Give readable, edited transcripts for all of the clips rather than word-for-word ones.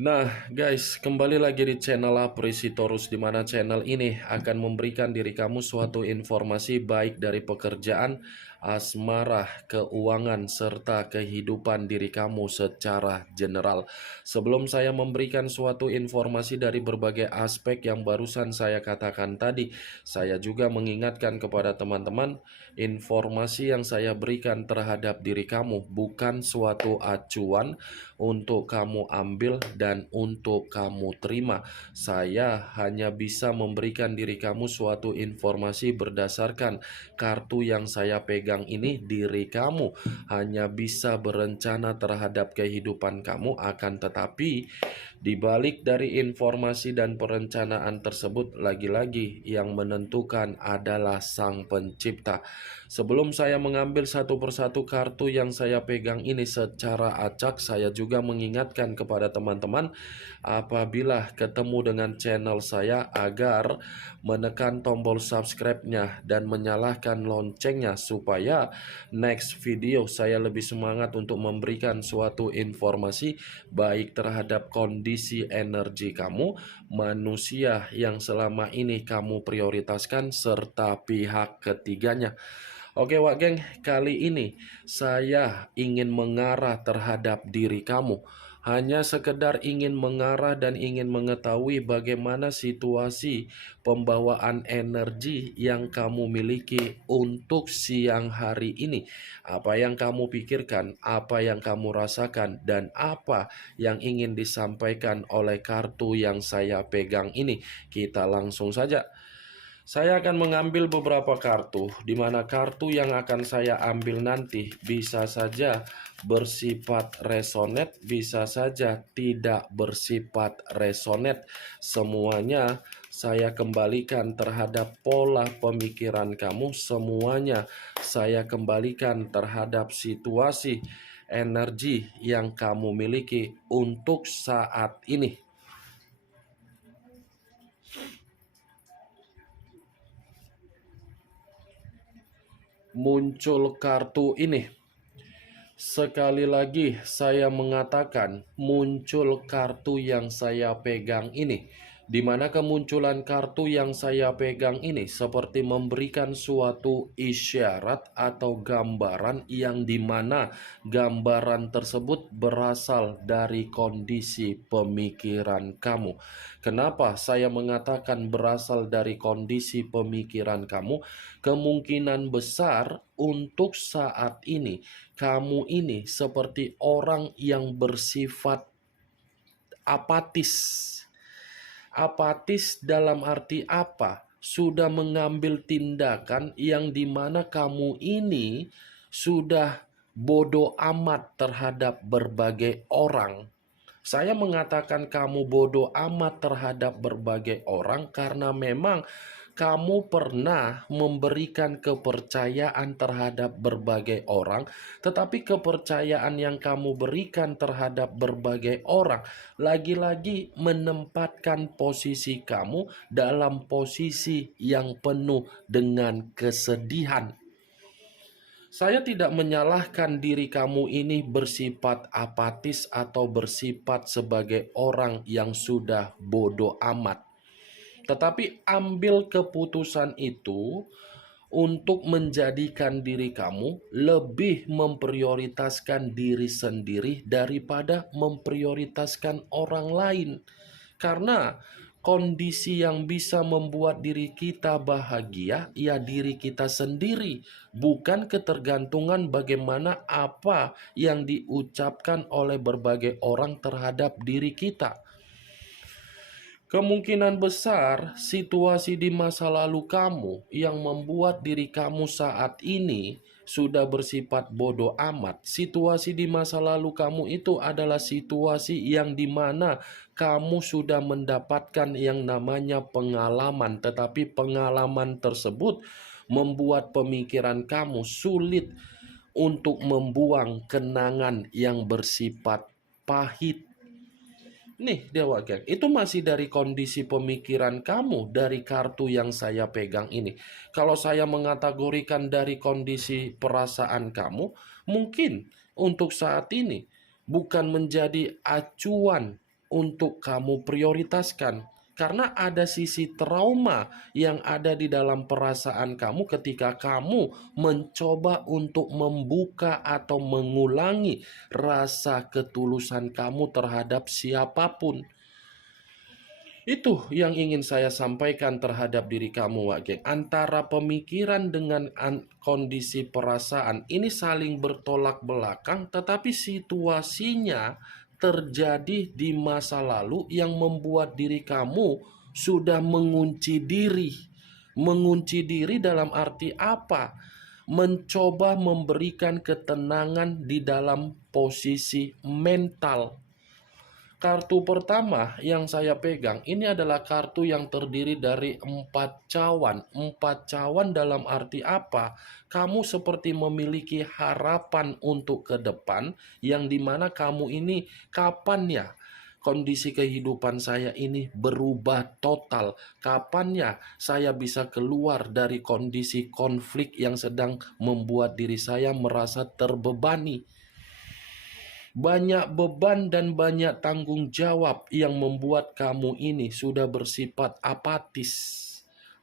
Nah, guys, kembali lagi di channel Apresitorus, di mana channel ini akan memberikan diri kamu suatu informasi baik dari pekerjaan, asmara, keuangan, serta kehidupan diri kamu secara general. Sebelum saya memberikan suatu informasi dari berbagai aspek yang barusan saya katakan tadi, saya juga mengingatkan kepada teman-teman, informasi yang saya berikan terhadap diri kamu bukan suatu acuan untuk kamu ambil dan untuk kamu terima. Saya hanya bisa memberikan diri kamu suatu informasi berdasarkan kartu yang saya pegang ini. Diri kamu hanya bisa berencana terhadap kehidupan kamu, akan tetapi di balik dari informasi dan perencanaan tersebut, lagi-lagi yang menentukan adalah Sang Pencipta. Sebelum saya mengambil satu persatu kartu yang saya pegang ini secara acak, saya juga mengingatkan kepada teman-teman apabila ketemu dengan channel saya agar menekan tombol subscribe-nya dan menyalakan loncengnya supaya next video saya lebih semangat untuk memberikan suatu informasi baik terhadap kondisi energi kamu, manusia yang selama ini kamu prioritaskan, serta pihak ketiganya. Oke Wak Geng, kali ini saya ingin mengarah terhadap diri kamu. Hanya sekedar ingin mengarah dan ingin mengetahui bagaimana situasi pembawaan energi yang kamu miliki untuk siang hari ini. Apa yang kamu pikirkan, apa yang kamu rasakan, dan apa yang ingin disampaikan oleh kartu yang saya pegang ini. Kita langsung saja. Saya akan mengambil beberapa kartu, di mana kartu yang akan saya ambil nanti bisa saja bersifat resonet, bisa saja tidak bersifat resonet. Semuanya saya kembalikan terhadap pola pemikiran kamu, semuanya saya kembalikan terhadap situasi energi yang kamu miliki untuk saat ini. Muncul kartu ini. Sekali lagi saya mengatakan muncul kartu yang saya pegang ini, di mana kemunculan kartu yang saya pegang ini seperti memberikan suatu isyarat atau gambaran yang dimana gambaran tersebut berasal dari kondisi pemikiran kamu. Kenapa saya mengatakan berasal dari kondisi pemikiran kamu? Kemungkinan besar untuk saat ini kamu ini seperti orang yang bersifat apatis. Apatis dalam arti apa? Sudah mengambil tindakan yang dimana kamu ini sudah bodoh amat terhadap berbagai orang. Saya mengatakan kamu bodoh amat terhadap berbagai orang karena memang kamu pernah memberikan kepercayaan terhadap berbagai orang, tetapi kepercayaan yang kamu berikan terhadap berbagai orang lagi-lagi menempatkan posisi kamu dalam posisi yang penuh dengan kesedihan. Saya tidak menyalahkan diri kamu ini bersifat apatis atau bersifat sebagai orang yang sudah bodoh amat. Tetapi ambil keputusan itu untuk menjadikan diri kamu lebih memprioritaskan diri sendiri daripada memprioritaskan orang lain. Karena kondisi yang bisa membuat diri kita bahagia, ya diri kita sendiri, bukan ketergantungan bagaimana apa yang diucapkan oleh berbagai orang terhadap diri kita. Kemungkinan besar situasi di masa lalu kamu yang membuat diri kamu saat ini sudah bersifat bodoh amat. Situasi di masa lalu kamu itu adalah situasi yang dimana kamu sudah mendapatkan yang namanya pengalaman. Tetapi pengalaman tersebut membuat pemikiran kamu sulit untuk membuang kenangan yang bersifat pahit. Nih Dewa Geng, itu masih dari kondisi pemikiran kamu dari kartu yang saya pegang ini. Kalau saya mengategorikan dari kondisi perasaan kamu, mungkin untuk saat ini bukan menjadi acuan untuk kamu prioritaskan. Karena ada sisi trauma yang ada di dalam perasaan kamu ketika kamu mencoba untuk membuka atau mengulangi rasa ketulusan kamu terhadap siapapun. Itu yang ingin saya sampaikan terhadap diri kamu, Wak Geng. Antara pemikiran dengan kondisi perasaan ini saling bertolak belakang, tetapi situasinya terjadi di masa lalu yang membuat diri kamu sudah mengunci diri. Mengunci diri dalam arti apa? Mencoba memberikan ketenangan di dalam posisi mental. Kartu pertama yang saya pegang ini adalah kartu yang terdiri dari 4 cawan. 4 cawan dalam arti apa? Kamu seperti memiliki harapan untuk ke depan, yang dimana kamu ini kapan ya kondisi kehidupan saya ini berubah total? Kapan ya saya bisa keluar dari kondisi konflik yang sedang membuat diri saya merasa terbebani? Banyak beban dan banyak tanggung jawab yang membuat kamu ini sudah bersifat apatis.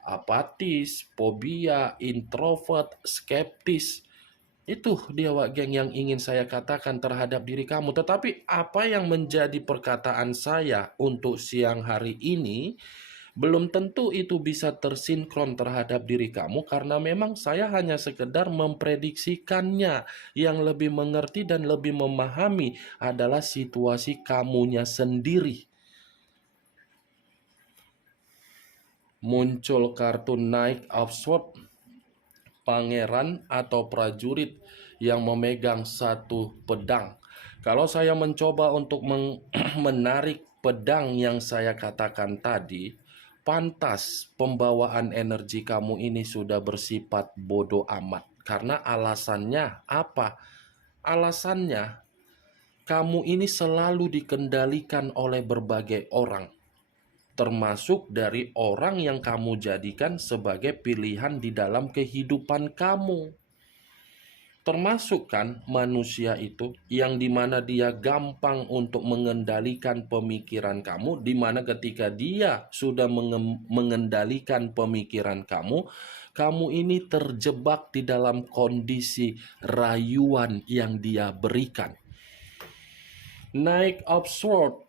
Apatis, fobia, introvert, skeptis. Itu dia, Wak Geng, yang ingin saya katakan terhadap diri kamu. Tetapi apa yang menjadi perkataan saya untuk siang hari ini belum tentu itu bisa tersinkron terhadap diri kamu, karena memang saya hanya sekedar memprediksikannya. Yang lebih mengerti dan lebih memahami adalah situasi kamunya sendiri. Muncul kartu Knight of Swords, pangeran atau prajurit yang memegang satu pedang. Kalau saya mencoba untuk menarik pedang yang saya katakan tadi, pantas pembawaan energi kamu ini sudah bersifat bodoh amat. Karena alasannya apa? Alasannya, kamu ini selalu dikendalikan oleh berbagai orang, termasuk dari orang yang kamu jadikan sebagai pilihan di dalam kehidupan kamu. Termasuk kan manusia itu yang dimana dia gampang untuk mengendalikan pemikiran kamu, dimana ketika dia sudah mengendalikan pemikiran kamu, kamu ini terjebak di dalam kondisi rayuan yang dia berikan. Knight of Swords,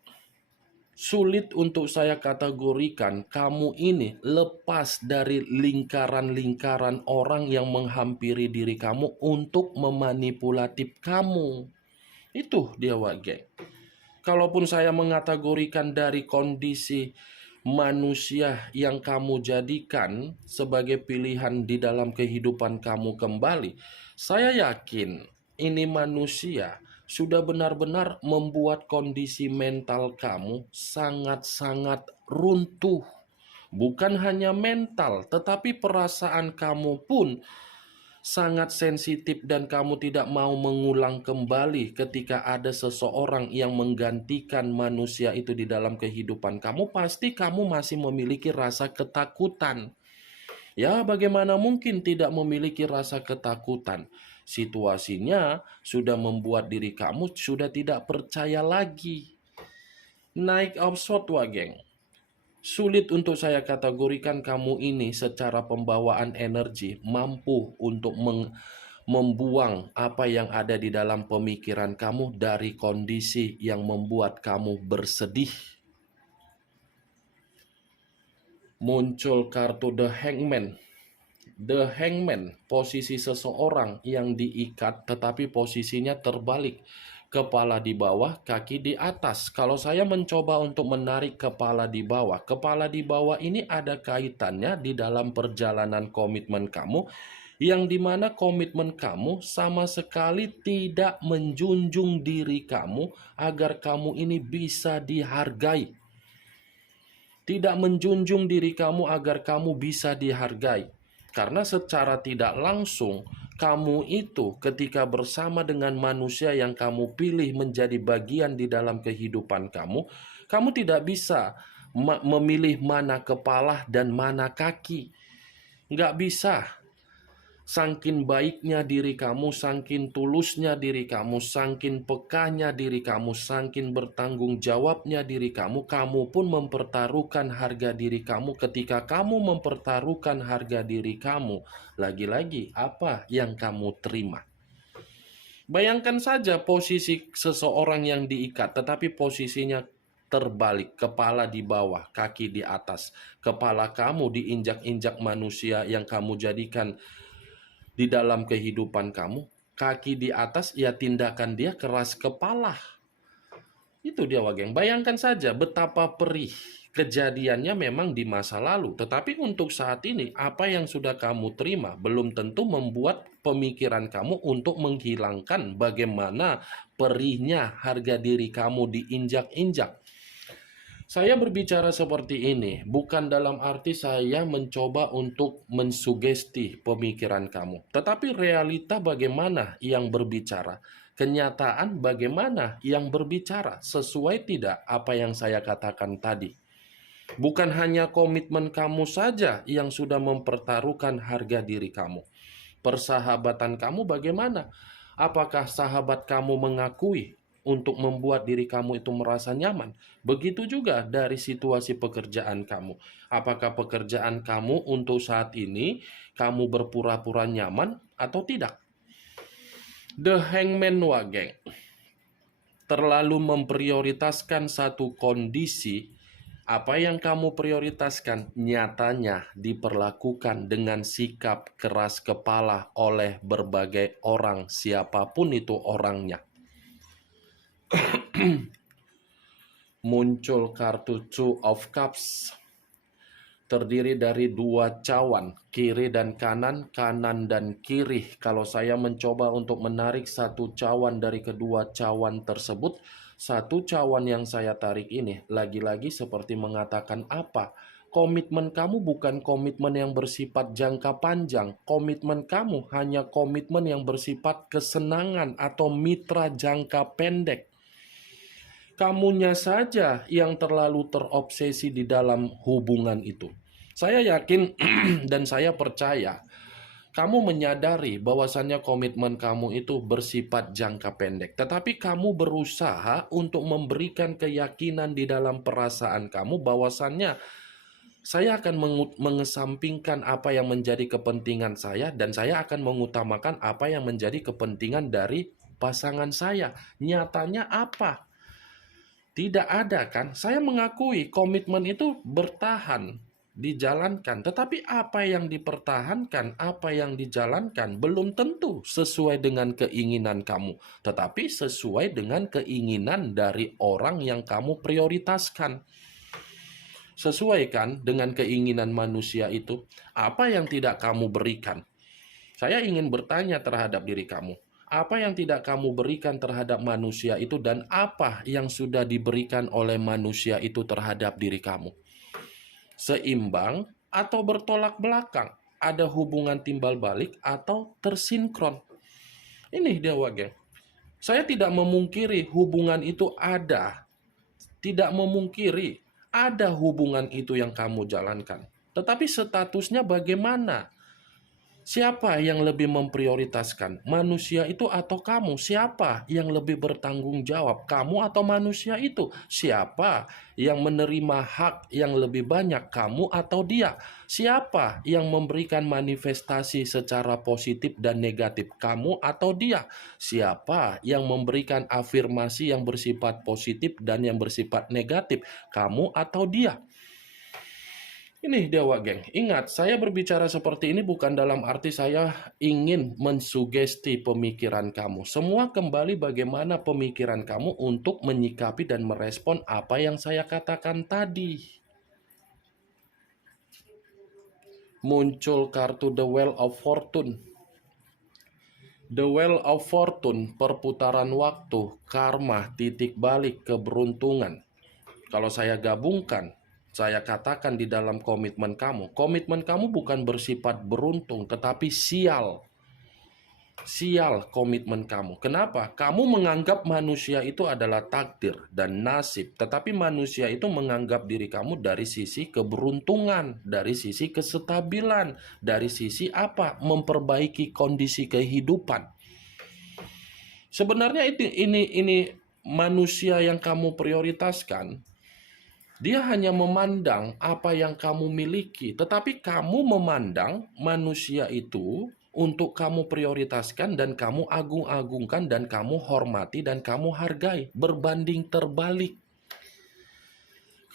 sulit untuk saya kategorikan kamu ini lepas dari lingkaran-lingkaran orang yang menghampiri diri kamu untuk memanipulatif kamu. Itu dia, Wak Geng. Kalaupun saya mengategorikan dari kondisi manusia yang kamu jadikan sebagai pilihan di dalam kehidupan kamu kembali, saya yakin ini manusia sudah benar-benar membuat kondisi mental kamu sangat-sangat runtuh. Bukan hanya mental, tetapi perasaan kamu pun sangat sensitif dan kamu tidak mau mengulang kembali ketika ada seseorang yang menggantikan manusia itu di dalam kehidupan kamu. Pasti kamu masih memiliki rasa ketakutan. Ya, bagaimana mungkin tidak memiliki rasa ketakutan? Situasinya sudah membuat diri kamu sudah tidak percaya lagi. Naik of Swords, Wak Geng. Sulit untuk saya kategorikan kamu ini secara pembawaan energi mampu untuk membuang apa yang ada di dalam pemikiran kamu dari kondisi yang membuat kamu bersedih. Muncul kartu The Hangman. The Hangman, posisi seseorang yang diikat tetapi posisinya terbalik. Kepala di bawah, kaki di atas. Kalau saya mencoba untuk menarik kepala di bawah ini ada kaitannya di dalam perjalanan komitmen kamu, yang dimana komitmen kamu sama sekali tidak menjunjung diri kamu agar kamu ini bisa dihargai. Tidak menjunjung diri kamu agar kamu bisa dihargai. Karena secara tidak langsung, kamu itu ketika bersama dengan manusia yang kamu pilih menjadi bagian di dalam kehidupan kamu, kamu tidak bisa memilih mana kepala dan mana kaki. Nggak bisa. Sangkin baiknya diri kamu, sangkin tulusnya diri kamu, sangkin pekanya diri kamu, sangkin bertanggung jawabnya diri kamu, kamu pun mempertaruhkan harga diri kamu. Ketika kamu mempertaruhkan harga diri kamu, lagi-lagi apa yang kamu terima? Bayangkan saja posisi seseorang yang diikat, tetapi posisinya terbalik, kepala di bawah, kaki di atas. Kepala kamu diinjak-injak manusia yang kamu jadikan di dalam kehidupan kamu, kaki di atas, ya tindakan dia keras kepala. Itu dia Wageng. Bayangkan saja betapa perih kejadiannya memang di masa lalu. Tetapi untuk saat ini, apa yang sudah kamu terima belum tentu membuat pemikiran kamu untuk menghilangkan bagaimana perihnya harga diri kamu diinjak-injak. Saya berbicara seperti ini bukan dalam arti saya mencoba untuk mensugesti pemikiran kamu, tetapi realita bagaimana yang berbicara, kenyataan bagaimana yang berbicara, sesuai tidak apa yang saya katakan tadi. Bukan hanya komitmen kamu saja yang sudah mempertaruhkan harga diri kamu. Persahabatan kamu bagaimana? Apakah sahabat kamu mengakui untuk membuat diri kamu itu merasa nyaman? Begitu juga dari situasi pekerjaan kamu. Apakah pekerjaan kamu untuk saat ini kamu berpura-pura nyaman atau tidak? The Hangman Wageng terlalu memprioritaskan satu kondisi. Apa yang kamu prioritaskan nyatanya diperlakukan dengan sikap keras kepala oleh berbagai orang, siapapun itu orangnya. Muncul kartu Two of Cups, terdiri dari dua cawan, kiri dan kanan, kanan dan kiri. Kalau saya mencoba untuk menarik satu cawan dari kedua cawan tersebut, satu cawan yang saya tarik ini lagi-lagi seperti mengatakan apa? Komitmen kamu bukan komitmen yang bersifat jangka panjang. Komitmen kamu hanya komitmen yang bersifat kesenangan atau mitra jangka pendek. Kamunya saja yang terlalu terobsesi di dalam hubungan itu. Saya yakin dan saya percaya kamu menyadari bahwasannya komitmen kamu itu bersifat jangka pendek. Tetapi kamu berusaha untuk memberikan keyakinan di dalam perasaan kamu bahwasannya saya akan mengesampingkan apa yang menjadi kepentingan saya dan saya akan mengutamakan apa yang menjadi kepentingan dari pasangan saya. Nyatanya apa? Tidak ada kan? Saya mengakui komitmen itu bertahan, dijalankan. Tetapi apa yang dipertahankan, apa yang dijalankan belum tentu sesuai dengan keinginan kamu. Tetapi sesuai dengan keinginan dari orang yang kamu prioritaskan. Sesuaikan dengan keinginan manusia itu, apa yang tidak kamu berikan. Saya ingin bertanya terhadap diri kamu. Apa yang tidak kamu berikan terhadap manusia itu dan apa yang sudah diberikan oleh manusia itu terhadap diri kamu? Seimbang atau bertolak belakang? Ada hubungan timbal balik atau tersinkron? Ini dia Wageng. Saya tidak memungkiri hubungan itu ada. Tidak memungkiri ada hubungan itu yang kamu jalankan. Tetapi statusnya bagaimana? Siapa yang lebih memprioritaskan? Manusia itu atau kamu? Siapa yang lebih bertanggung jawab? Kamu atau manusia itu? Siapa yang menerima hak yang lebih banyak? Kamu atau dia? Siapa yang memberikan manifestasi secara positif dan negatif? Kamu atau dia? Siapa yang memberikan afirmasi yang bersifat positif dan yang bersifat negatif? Kamu atau dia? Ini dia Wageng. Ingat, saya berbicara seperti ini bukan dalam arti saya ingin mensugesti pemikiran kamu. Semua kembali bagaimana pemikiran kamu untuk menyikapi dan merespon apa yang saya katakan tadi. Muncul kartu The Wheel of Fortune. The Wheel of Fortune, perputaran waktu, karma, titik balik, keberuntungan. Kalau saya gabungkan, saya katakan di dalam komitmen kamu bukan bersifat beruntung, tetapi sial. Sial komitmen kamu. Kenapa? Kamu menganggap manusia itu adalah takdir dan nasib, tetapi manusia itu menganggap diri kamu dari sisi keberuntungan, dari sisi kestabilan, dari sisi apa? Memperbaiki kondisi kehidupan. Sebenarnya ini manusia yang kamu prioritaskan. Dia hanya memandang apa yang kamu miliki, tetapi kamu memandang manusia itu untuk kamu prioritaskan dan kamu agung-agungkan dan kamu hormati dan kamu hargai, berbanding terbalik.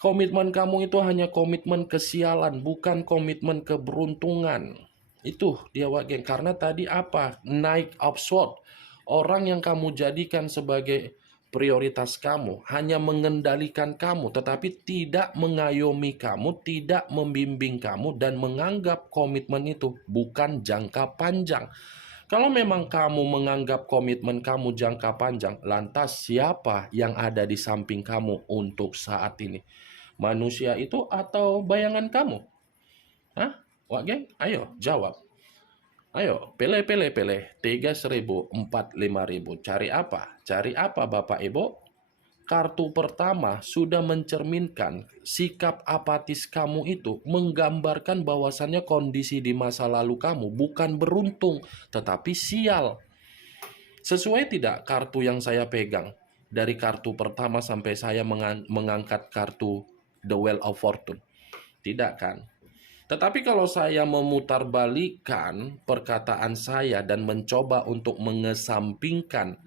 Komitmen kamu itu hanya komitmen kesialan, bukan komitmen keberuntungan. Itu dia geng. Karena tadi apa? Knight of Swords. Orang yang kamu jadikan sebagai prioritas kamu hanya mengendalikan kamu, tetapi tidak mengayomi kamu, tidak membimbing kamu, dan menganggap komitmen itu bukan jangka panjang. Kalau memang kamu menganggap komitmen kamu jangka panjang, lantas siapa yang ada di samping kamu untuk saat ini? Manusia itu atau bayangan kamu? Hah? Wak geng, ayo jawab. Ayo, pele. 3.000, 4, 5.000. Cari apa? Cari apa Bapak Ibu? Kartu pertama sudah mencerminkan sikap apatis kamu itu menggambarkan bahwasannya kondisi di masa lalu kamu bukan beruntung, tetapi sial. Sesuai tidak kartu yang saya pegang? Dari kartu pertama sampai saya mengangkat kartu The Wheel of Fortune. Tidak kan? Tetapi kalau saya memutarbalikkan perkataan saya dan mencoba untuk mengesampingkan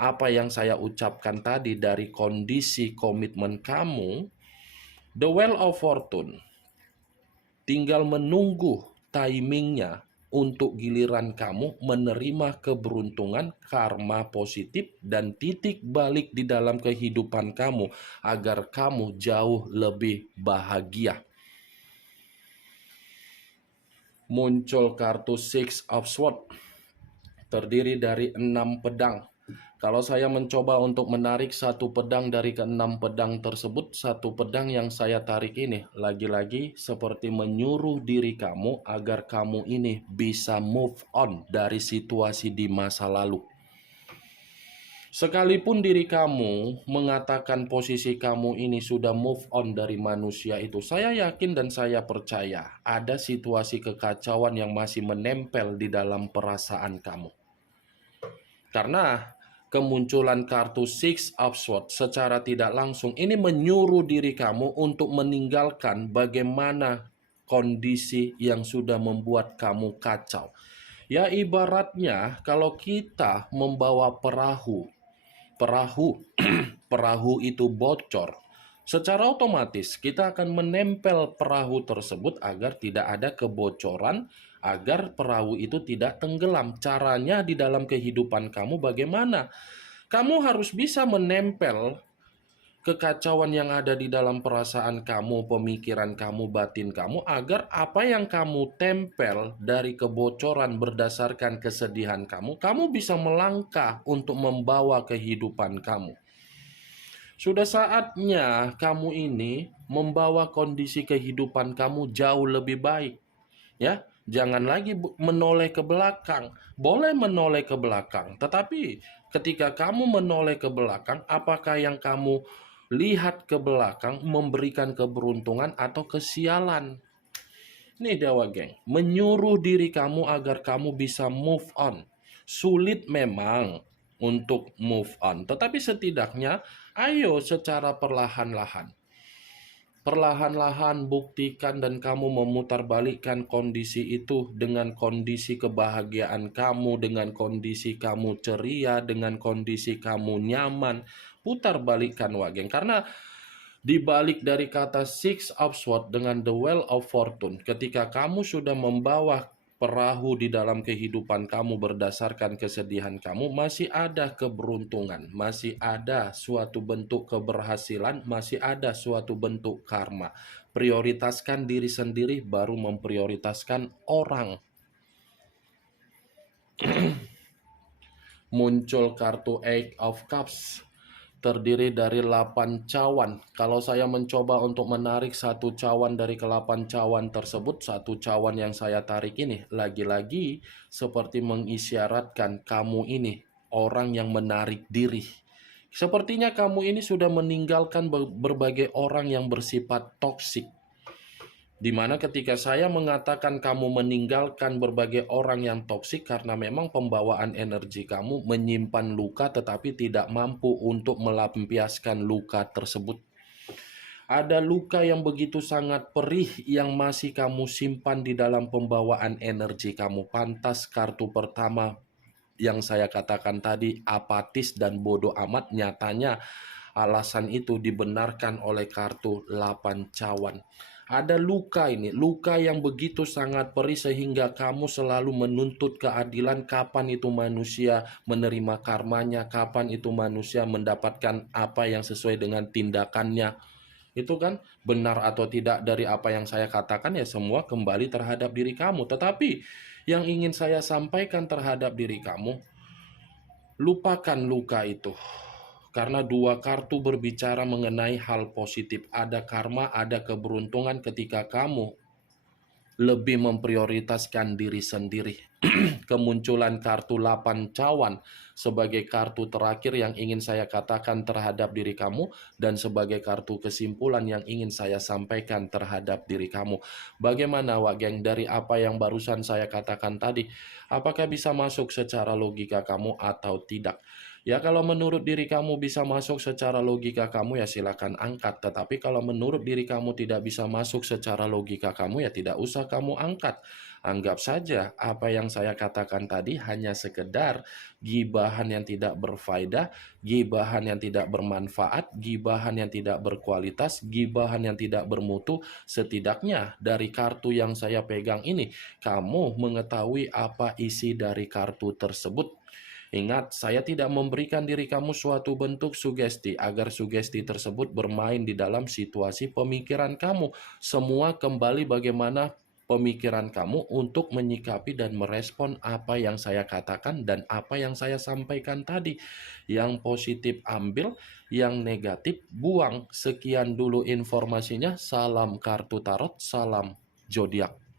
apa yang saya ucapkan tadi dari kondisi komitmen kamu, The Wheel of Fortune tinggal menunggu timingnya untuk giliran kamu menerima keberuntungan, karma positif, dan titik balik di dalam kehidupan kamu agar kamu jauh lebih bahagia. Muncul kartu Six of Swords, terdiri dari 6 pedang. Kalau saya mencoba untuk menarik satu pedang dari ke-6 pedang tersebut, satu pedang yang saya tarik ini lagi-lagi seperti menyuruh diri kamu agar kamu ini bisa move on dari situasi di masa lalu. Sekalipun diri kamu mengatakan posisi kamu ini sudah move on dari manusia itu, saya yakin dan saya percaya ada situasi kekacauan yang masih menempel di dalam perasaan kamu. Karena kemunculan kartu Six of Swords secara tidak langsung ini menyuruh diri kamu untuk meninggalkan bagaimana kondisi yang sudah membuat kamu kacau. Ya ibaratnya kalau kita membawa perahu perahu itu bocor, secara otomatis kita akan menempel perahu tersebut agar tidak ada kebocoran, agar perahu itu tidak tenggelam. Caranya di dalam kehidupan kamu bagaimana? Kamu harus bisa menempel kekacauan yang ada di dalam perasaan kamu, pemikiran kamu, batin kamu, agar apa yang kamu tempel dari kebocoran berdasarkan kesedihan kamu, kamu bisa melangkah untuk membawa kehidupan kamu. Sudah saatnya kamu ini membawa kondisi kehidupan kamu jauh lebih baik. Ya, jangan lagi menoleh ke belakang. Boleh menoleh ke belakang, tetapi ketika kamu menoleh ke belakang, apakah yang kamu lihat ke belakang memberikan keberuntungan atau kesialan? Nih Dewa Geng, menyuruh diri kamu agar kamu bisa move on. Sulit memang untuk move on, tetapi setidaknya ayo secara perlahan-lahan. Perlahan-lahan buktikan dan kamu memutarbalikkan kondisi itu dengan kondisi kebahagiaan kamu, dengan kondisi kamu ceria, dengan kondisi kamu nyaman. Putarbalikkan Wageng, karena di balik dari kata Six of Swords dengan The Wheel of Fortune, ketika kamu sudah membawa perahu di dalam kehidupan kamu berdasarkan kesedihan kamu, masih ada keberuntungan, masih ada suatu bentuk keberhasilan, masih ada suatu bentuk karma. Prioritaskan diri sendiri baru memprioritaskan orang. Muncul kartu Eight of Cups, terdiri dari 8 cawan. Kalau saya mencoba untuk menarik satu cawan dari ke-8 cawan tersebut, satu cawan yang saya tarik ini lagi-lagi seperti mengisyaratkan kamu ini orang yang menarik diri. Sepertinya kamu ini sudah meninggalkan berbagai orang yang bersifat toksik. Di mana ketika saya mengatakan kamu meninggalkan berbagai orang yang toksik karena memang pembawaan energi kamu menyimpan luka tetapi tidak mampu untuk melampiaskan luka tersebut. Ada luka yang begitu sangat perih yang masih kamu simpan di dalam pembawaan energi kamu. Pantas kartu pertama yang saya katakan tadi apatis dan bodoh amat, nyatanya alasan itu dibenarkan oleh kartu 8 cawan. Ada luka ini, luka yang begitu sangat perih sehingga kamu selalu menuntut keadilan. Kapan itu manusia menerima karmanya, kapan itu manusia mendapatkan apa yang sesuai dengan tindakannya. Itu kan benar atau tidak dari apa yang saya katakan ya semua kembali terhadap diri kamu. Tetapi yang ingin saya sampaikan terhadap diri kamu, lupakan luka itu. Karena dua kartu berbicara mengenai hal positif. Ada karma, ada keberuntungan ketika kamu lebih memprioritaskan diri sendiri. Kemunculan kartu 8 cawan sebagai kartu terakhir yang ingin saya katakan terhadap diri kamu dan sebagai kartu kesimpulan yang ingin saya sampaikan terhadap diri kamu. Bagaimana Wak Geng dari apa yang barusan saya katakan tadi? Apakah bisa masuk secara logika kamu atau tidak? Ya kalau menurut diri kamu bisa masuk secara logika kamu ya silakan angkat. Tetapi kalau menurut diri kamu tidak bisa masuk secara logika kamu ya tidak usah kamu angkat. Anggap saja apa yang saya katakan tadi hanya sekedar gibahan yang tidak berfaedah, gibahan yang tidak bermanfaat, gibahan yang tidak berkualitas, gibahan yang tidak bermutu. Setidaknya dari kartu yang saya pegang ini, kamu mengetahui apa isi dari kartu tersebut. Ingat, saya tidak memberikan diri kamu suatu bentuk sugesti agar sugesti tersebut bermain di dalam situasi pemikiran kamu. Semua kembali bagaimana pemikiran kamu untuk menyikapi dan merespon apa yang saya katakan dan apa yang saya sampaikan tadi. Yang positif ambil, yang negatif buang. Sekian dulu informasinya. Salam kartu tarot, salam zodiak.